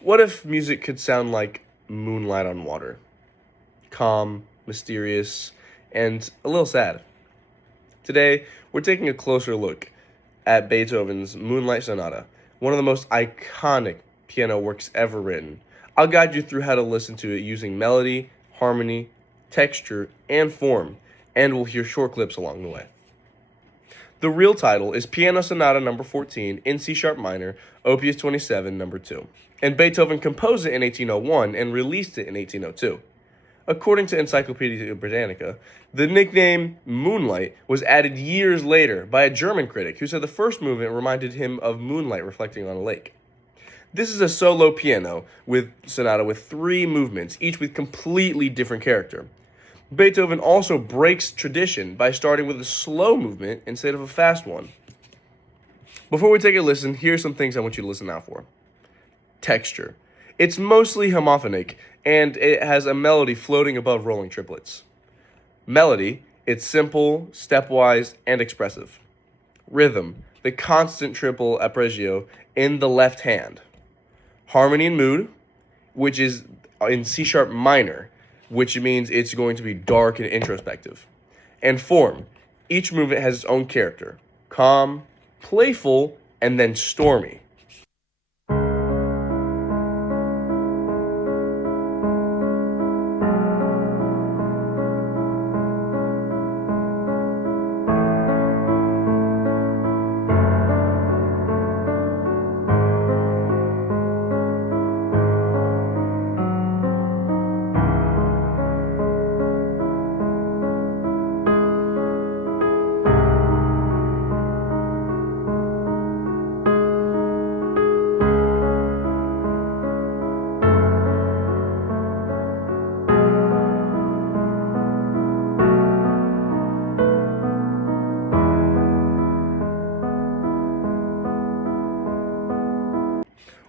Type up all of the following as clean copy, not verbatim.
What if music could sound like moonlight on water? Calm, mysterious, and a little sad. Today, we're taking a closer look at Beethoven's Moonlight Sonata, one of the most iconic piano works ever written. I'll guide you through how to listen to it using melody, harmony, texture, and form, and we'll hear short clips along the way. The real title is Piano Sonata No. 14 in C sharp minor, Opus 27, No. 2, and Beethoven composed it in 1801 and released it in 1802. According to Encyclopedia Britannica, the nickname Moonlight was added years later by a German critic who said the first movement reminded him of moonlight reflecting on a lake. This is a solo piano sonata with 3 movements, each with completely different character. Beethoven also breaks tradition by starting with a slow movement instead of a fast one. Before we take a listen, here's some things I want you to listen out for. Texture. It's mostly homophonic, and it has a melody floating above rolling triplets. Melody, it's simple, stepwise, and expressive. Rhythm, the constant triple arpeggio in the left hand. Harmony and mood, which is in C sharp minor, which means it's going to be dark and introspective. And form, each movement has its own character, calm, playful, and then stormy.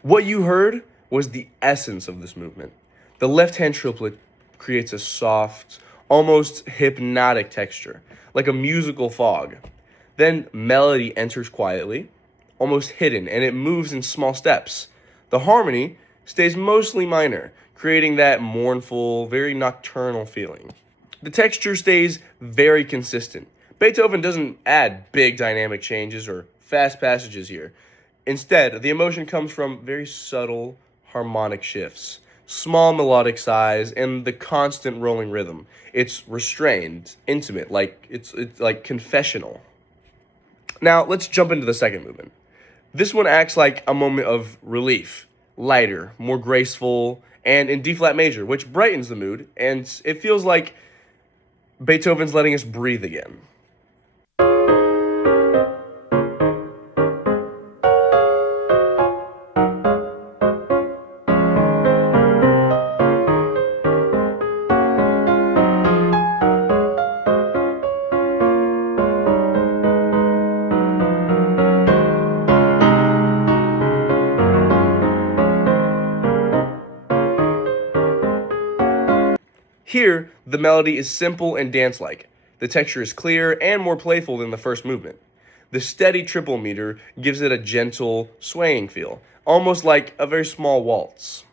What you heard was the essence of this movement. The left-hand triplet creates a soft, almost hypnotic texture, like a musical fog. Then melody enters quietly, almost hidden, and it moves in small steps. The harmony stays mostly minor, creating that mournful, very nocturnal feeling. The texture stays very consistent. Beethoven doesn't add big dynamic changes or fast passages here. Instead, the emotion comes from very subtle harmonic shifts, small melodic sighs, and the constant rolling rhythm. It's restrained, intimate, like it's like confessional. Now, let's jump into the second movement. This one acts like a moment of relief, lighter, more graceful, and in D flat major, which brightens the mood, and it feels like Beethoven's letting us breathe again. Here, the melody is simple and dance-like. The texture is clear and more playful than the first movement. The steady triple meter gives it a gentle, swaying feel, almost like a very small waltz.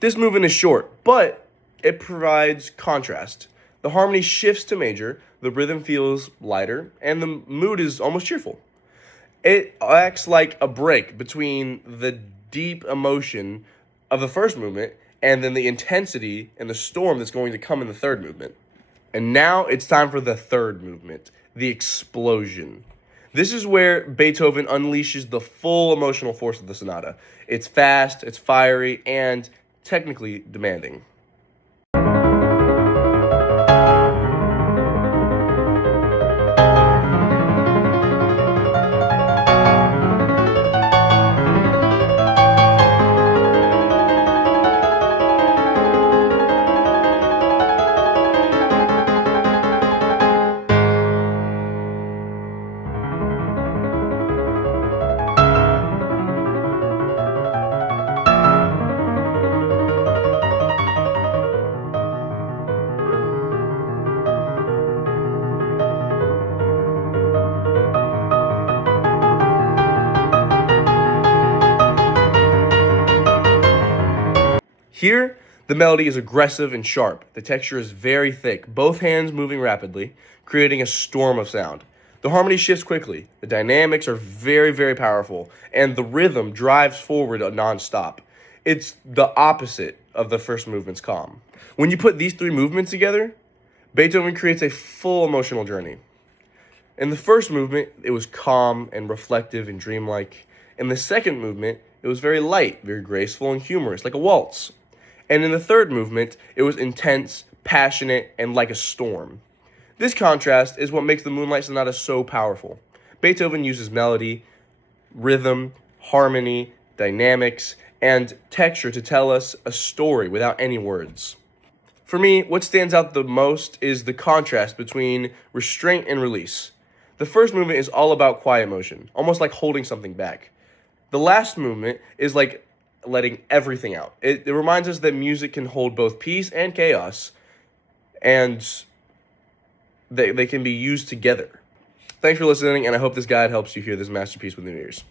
This movement is short, but it provides contrast. The harmony shifts to major, the rhythm feels lighter, and the mood is almost cheerful. It acts like a break between the deep emotion of the first movement and then the intensity and the storm that's going to come in the third movement. And now it's time for the third movement, the explosion. This is where Beethoven unleashes the full emotional force of the sonata. It's fast, it's fiery, and technically demanding. Here, the melody is aggressive and sharp. The texture is very thick, both hands moving rapidly, creating a storm of sound. The harmony shifts quickly, the dynamics are very, very powerful, and the rhythm drives forward non-stop. It's the opposite of the first movement's calm. When you put these three movements together, Beethoven creates a full emotional journey. In the first movement, it was calm and reflective and dreamlike. In the second movement, it was very light, very graceful and humorous, like a waltz. And in the third movement, it was intense, passionate, and like a storm. This contrast is what makes the Moonlight Sonata so powerful. Beethoven uses melody, rhythm, harmony, dynamics, and texture to tell us a story without any words. For me, what stands out the most is the contrast between restraint and release. The first movement is all about quiet motion, almost like holding something back. The last movement is like letting everything out. It reminds us that music can hold both peace and chaos, and they can be used together. Thanks for listening, and I hope this guide helps you hear this masterpiece with new ears.